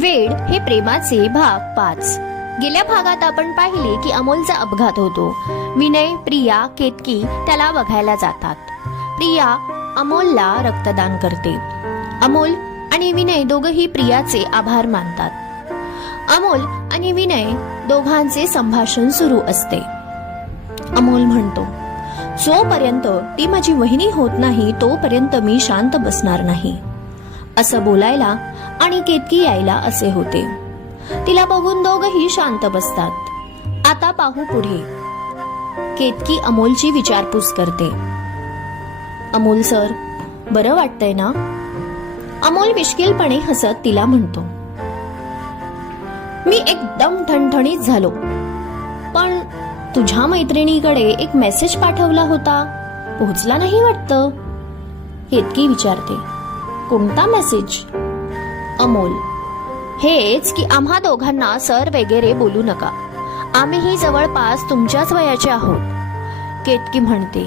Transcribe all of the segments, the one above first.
वेड हे प्रेमाचे भाग पाच. गेल्या भागात आपण पाहिले की अमोलचा अपघात होतो. विनय प्रिया केतकी त्याला बघायला जातात. प्रिया अमोलला रक्तदान करते. अमोल आणि विनय दोघही प्रियाचे आभार मानतात. अमोल आणि विनय दोघांचे संभाषण सुरू असते. अमोल म्हणतो जोपर्यंत ती माझी वहिनी होत नाही तोपर्यंत मी शांत बसणार नाही. असं बोलायला आणि केतकी यायला असे होते. तिला बघून दोघही शांत बसतात. आता पाहू पुढे. केतकी अमोलची विचारपूस करते. अमोल सर बरं वाटतंय ना? अमोल मिश्किलपणे हसत तिला म्हणतो. मी एकदम ठणठणीत झालो. पण तुझ्या मैत्रिणीकडे एक मेसेज पाठवला होता. पोहोचला नाही वाटतं? केतकी विचारते. कोणता मेसेज? अमोल. हेच की आम्हा दोघांना सर वगैरे बोलू नका. आम्हीही जवळपास तुमच्याच वयाचे आहोत. केतकी म्हणते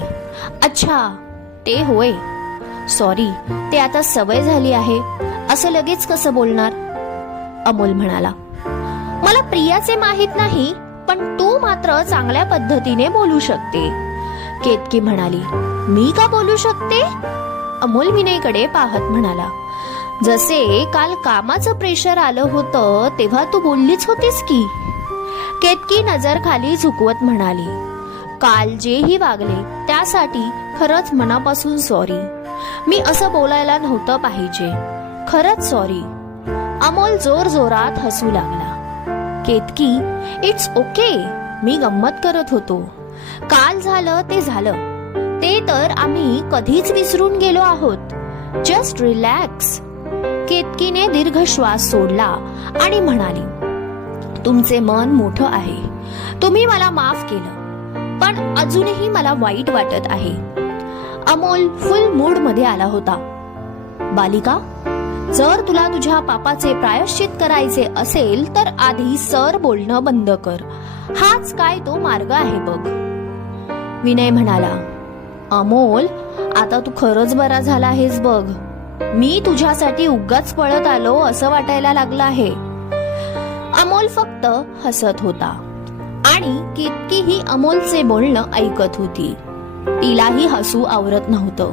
अच्छा ते होय. सॉरी ते आता सवय झाली आहे. असं लगेच कसं बोलणार? अमोल म्हणाला मला प्रियाचे माहीत नाही पण तू मात्र चांगल्या पद्धतीने बोलू शकते. केतकी म्हणाली मी का बोलू शकते? अमोल विनयकडे पाहत म्हणाला जसे काल कामाचं प्रेशर आलं होतं तेव्हा तू बोललीच होतीस की. केतकी नजर खाली झुकवत म्हणाली काल जेही वागले त्यासाठी खरंच मनापासून सॉरी मी असं बोलायला नव्हतं पाहिजे. खरंच सॉरी अमोल जोर जोरात हसू लागला. केतकी इट्स ओके मी गंमत करत होतो. काल झालं ते झालं. ते तर आम्ही कधीच विसरून गेलो आहोत. जस्ट रिलॅक्स केतकीने दीर्घ श्वास सोडला आणि म्हणाली तुमचे मन मोठं आहे. तुम्ही मला माफ केलं पण अजूनही मला वाईट वाटत आहे. अमोल फुल मूडमध्ये आला होता. बालिका जर तुला तुझ्या पापाचे प्रायश्चित करायचे असेल तर आधी सर बोलणं बंद कर. हाच काय तो मार्ग आहे बघ. विनय म्हणाला अमोल आता तू खरंच बरा झाला आहेस बघ. मी तुझ्यासाठी उगाच पळत आलो असं वाटायला लागलं आहे. अमोल फक्त हसत होता. आणि कितकीही अमोलचे बोलणं ऐकत होती. तिलाही हसू आवरत नव्हतं.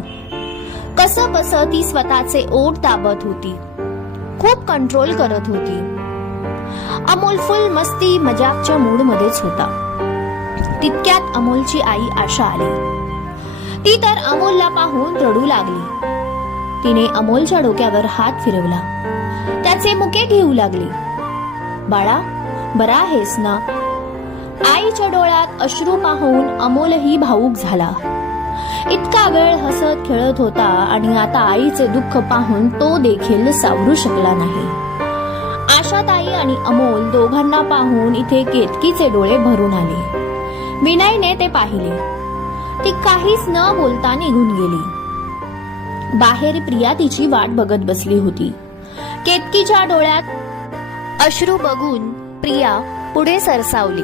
कसं बस ती स्वतःचे ओठ दाबत होती. खूप कंट्रोल करत होती. अमोल फुल मस्ती मजाकच्या मूड मध्येच होता. तितक्यात अमोलची आई आशा आली. ती तर अमोलला पाहून रडू लागली. तिने अमोलच्या डोक्यावर हात फिरवला. त्याचे मुके घेऊ लागली. बाळा बरा आहेस ना? आईच्या डोळ्यात अश्रू पाहून अमोलही भाऊक झाला. इतका वेळ हसत खेळत होता आणि आता आईचे दुःख पाहून तो देखील सावरू शकला नाही. आशाताई आणि अमोल दोघांना पाहून इथे केतकीचे डोळे भरून आले. विनयने ते पाहिले. ती काहीच न बोलता निघून गेली. बाहेर प्रिया तिची वाट बघत बसली होती. केतकीच्या डोळ्यात अश्रू बघून प्रिया पुढे सरसावली.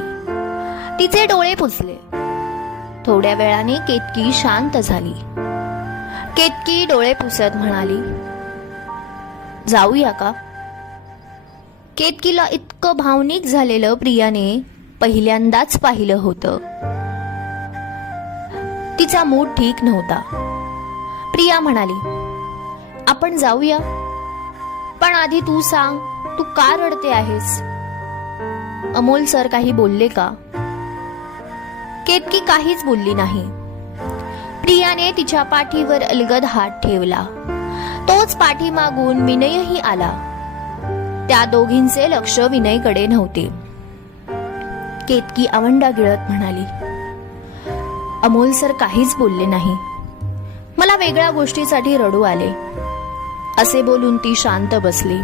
तिचे डोळे पुसले. थोड्या वेळाने केतकी शांत झाली. केतकी डोळे पुसत म्हणाली जाऊया का? केतकीला इतकं भावनिक झालेलं प्रियाने पहिल्यांदाच पाहिलं होतं. तिचा मूड ठीक नव्हता. प्रिया म्हणाली आपण जाऊया. पण आधी तू सांग तू का रडते आहेस? अमोल सर काही बोलले का? केतकी काहीच बोलली नाही. प्रियाने तिच्या पाठीवर अलगद हात ठेवला. तोच पाठीमागून विनयही आला. त्या दोघींचे लक्ष विनयकडे नव्हते. केतकी आवंडा गिळत म्हणाली अमोल सर काहीच बोलले नाही. मला वेगळ्या गोष्टीसाठी रडू आले. असे बोलून ती शांत बसली.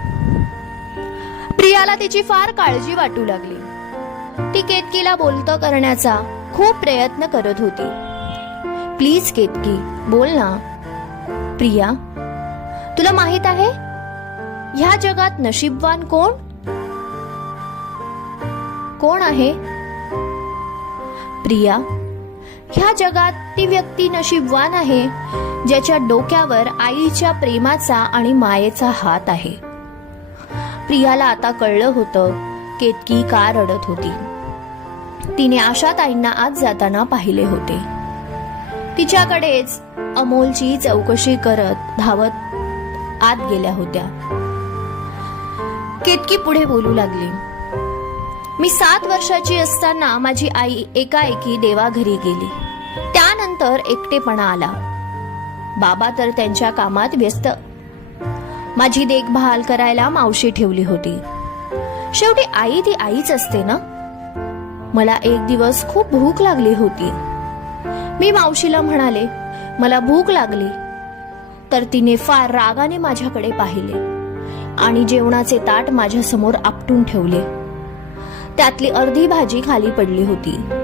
प्रियाला तिची फार काळजी वाटू लागली. ती केतकीला बोलत करण्याचा खूप प्रयत्न करत होती. प्लीज केतकी बोल ना. प्रिया तुला माहीत आहे? ह्या जगात नशीबवान कोण? कोण आहे? प्रिया ह्या जगात ती व्यक्ती नशीबवान आहे ज्याच्या डोक्यावर आईच्या प्रेमाचा आणि मायेचा हात आहे. प्रियाला आता कळलं होतं केतकी का रडत होती. तिने आशा ताईंना आज जाताना पाहिले होते. तिच्याकडेच अमोलची चौकशी करत धावत आत गेल्या होत्या. केतकी पुढे बोलू लागली. मी सात वर्षाची असताना माझी आई एकाएकी देवाघरी गेली. तर एकटेपणा आला. बाबा तर त्यांच्या कामात व्यस्त. माझी देखभाल करायला मावशी ठेवली होती. शेवटी आई ती आईच असते ना? मला एक दिवस खूप भूक लागली होती. मी मावशीला म्हणाले मला भूक लागली. तर तिने फार रागाने माझ्याकडे पाहिले आणि जेवणाचे ताट माझ्यासमोर आपटून ठेवले. त्यातली अर्धी भाजी खाली पडली होती.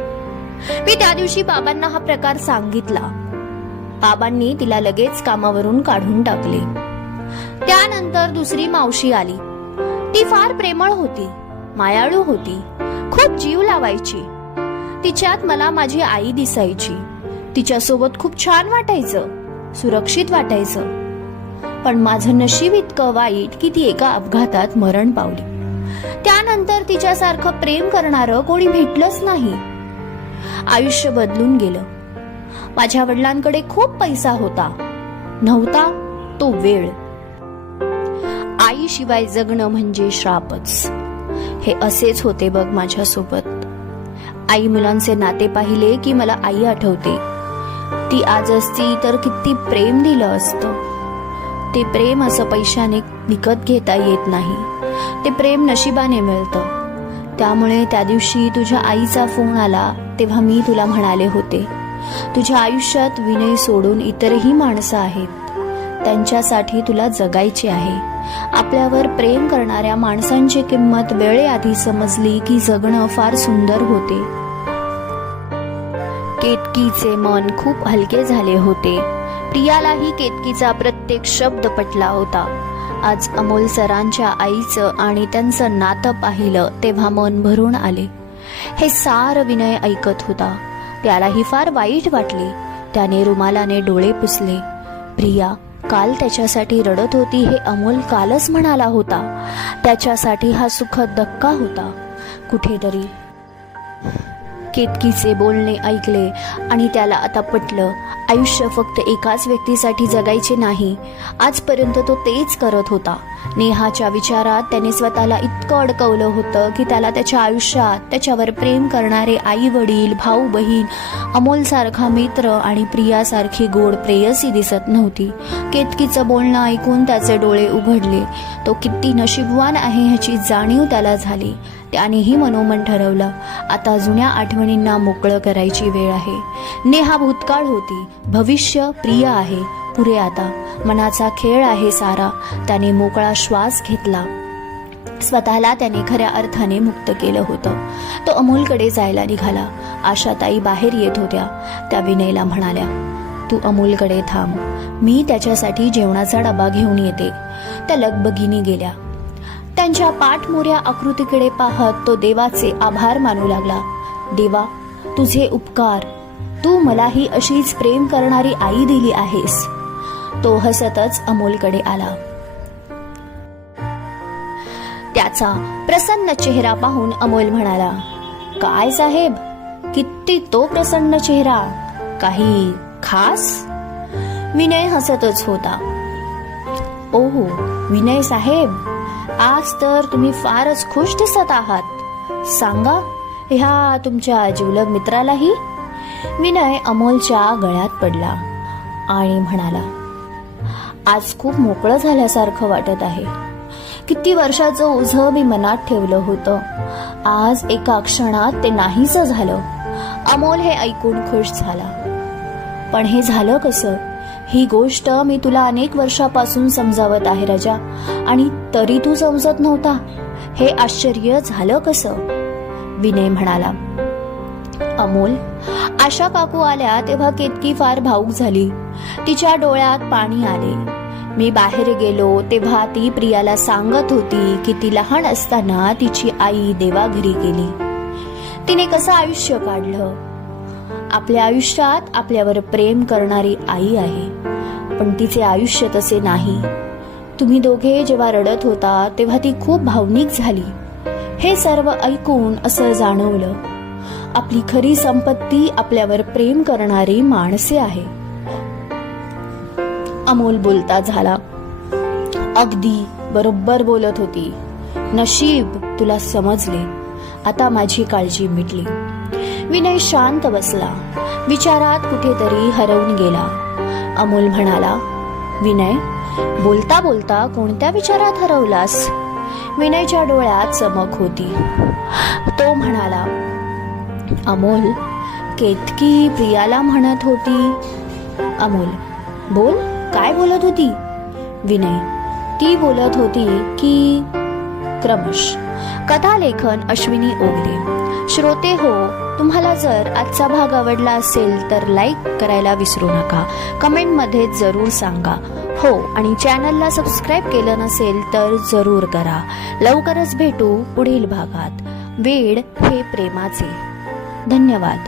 मी त्या दिवशी बाबांना हा प्रकार सांगितला. बाबांनी तिला लगेच कामावरून काढून टाकले. त्यानंतर दुसरी मावशी आली. ती फार प्रेमळ होती मायाळू होती खूप जीव लावायची. तिच्यात मला माझी आई दिसायची. तिच्यासोबत खूप छान वाटायचं सुरक्षित वाटायचं. पण माझं नशीब इतकं वाईट की ती एका अपघातात मरण पावली. त्यानंतर तिच्यासारखं प्रेम करणारं कोणी भेटलंच नाही. आयुष्य बदलून गेलं. माझ्या वडिलांकडे खूप पैसा होता. नव्हता तो वेळ. आईशिवाय जगणं म्हणजे श्रापच. हे असेच होते बघ माझ्यासोबत. आई मुलांचे नाते पाहिले की मला आई आठवते. ती आज असती तर किती प्रेम दिलं असतं. ते प्रेम असं पैशाने विकत घेता येत नाही. ते प्रेम नशिबाने मिळतं. त्यामुळे त्या दिवशी तुझ्या आईचा फोन आला. तेव्हा मी तुला म्हणाले होते तुझ्या आयुष्यात विनय सोडून इतरही माणसं आहेत. त्यांच्यासाठी तुला जगायचे आहे. आपल्यावर प्रेम करणाऱ्या माणसांची किंमत वेळेआधी समजली की जगणं फार सुंदर होते. केतकीचे मन खूप हलके झाले होते. प्रियालाही केतकीचा प्रत्येक शब्द पटला होता. आज अमोल सरांच्या आईचं आणि त्यांचं नातं पाहिलं तेव्हा मन भरून आले. हे सार विनय ऐकत होता. त्यालाही फार वाईट वाटले. त्याने रुमालाने डोळे पुसले. प्रिया काल त्याच्यासाठी रडत होती हे अमोल कालच म्हणाला होता. त्याच्यासाठी हा सुखद धक्का होता. कुठेतरी केतकीचे बोलणे ऐकले आणि त्याला आता पटलं आयुष्य फक्त एकाच व्यक्तीसाठी जगायचे नाही. आजपर्यंत तो तेच करत होता. नेहाच्या विचारात त्याने स्वतःला इतकं अडकवलं होतं की त्याला त्याच्या आयुष्यात त्याच्यावर प्रेम करणारे आई वडील भाऊ बहीण अमोलसारखा मित्र आणि प्रियासारखी गोड प्रेयसी दिसत नव्हती. केतकीचं बोलणं ऐकून त्याचे डोळे उघडले. तो किती नशीबवान आहे ह्याची जाणीव त्याला झाली. त्यानेही मनोमन ठरवलं. आता जुन्या आठवणींना मोकळं करायची वेळ आहे. नेहा भूतकाळ होती. भविष्य प्रिय आहे. पुरे आता. मनाचा खेळ आहे सारा. त्याने मोकळा श्वास घेतला. स्वतःला त्याने खऱ्या अर्थाने मुक्त केलं होतं. तो अमोलकडे जायला निघाला. आशाताई बाहेर येत होत्या. त्या विनयला म्हणाल्या तू अमोलकडे थांब. मी त्याच्यासाठी जेवणाचा डबा घेऊन येते. त्या लगबगीने गेल्या. त्यांच्या पाठमोऱ्या आकृतीकडे पाहत तो देवाचे आभार मानू लागला. देवा तुझे उपकार. तू मलाही अशीच प्रेम करणारी आई दिली आहेस. तो हसतच अमोलकडे आला. त्याचा प्रसन्न चेहरा पाहून अमोल म्हणाला काय साहेब? किती तो प्रसन्न चेहरा. काही खास? विनय हसतच होता. ओहो विनय साहेब आज तर तुम्ही फारच खुश दिसत आहात. सांगा ह्या तुमच्या जिवलग मित्रालाही? विनय अमोलच्या गळ्यात पडला आणि म्हणाला आज खूप मोकळं झाल्यासारखं वाटत आहे. किती वर्षाचं ओझं मी मनात ठेवलं होतं. आज एका क्षणात ते नाहीच झालं. अमोल हे ऐकून खुश झाला. पण हे झालं कसं? ही गोष्ट मी तुला अनेक वर्षापासून समजावत आहे राजा. आणि तरी तू समजत नव्हता. हे आश्चर्य झालं कसं? विनय म्हणाला. अमोल आशा काकू आल्या तेव्हा केतकी फार भाऊक झाली. तिच्या डोळ्यात पाणी आले. मी बाहेर गेलो तेव्हा ती प्रियाला सांगत होती की ती लहान असताना तिची आई देवाघरी गेली. तिने कसं आयुष्य काढलं? आपल्या आयुष्यात आपल्यावर प्रेम करणारी आई आहे. पण तिचे आयुष्य तसे नाही. तुम्ही दोघे जेव्हा रडत होता तेव्हा ती खूप भावनिक झाली. हे सर्व ऐकून असं जाणवलं. आपली खरी संपत्ती आपल्यावर प्रेम करणारी माणसे आहे. अमोल बोलता झाला. अगदी बरोबर बोलत होती. नशीब तुला समजले. आता माझी काळजी मिटली. विनय शांत बसला. विचारात कुठेतरी हरवून गेला. अमोल म्हणाला विनय बोलता बोलता कोणत्या विचारात हरवलास? विनयच्या डोळ्यात चमक होती. तो म्हणाला अमोल केतकी प्रियाला म्हणत होती. अमोल बोल काय बोलत होती? विनय ती बोलत होती की क्रमश. कथा लेखन अश्विनी ओगले. श्रोते हो तुम्हाला जर आजचा भाग आवडला असेल तर लाईक करायला विसरू नका. कमेंटमध्ये जरूर सांगा. हो आणि चॅनलला सबस्क्राईब केलं नसेल तर जरूर करा. लवकरच भेटू पुढील भागात. वेळ हे प्रेमाचे. धन्यवाद.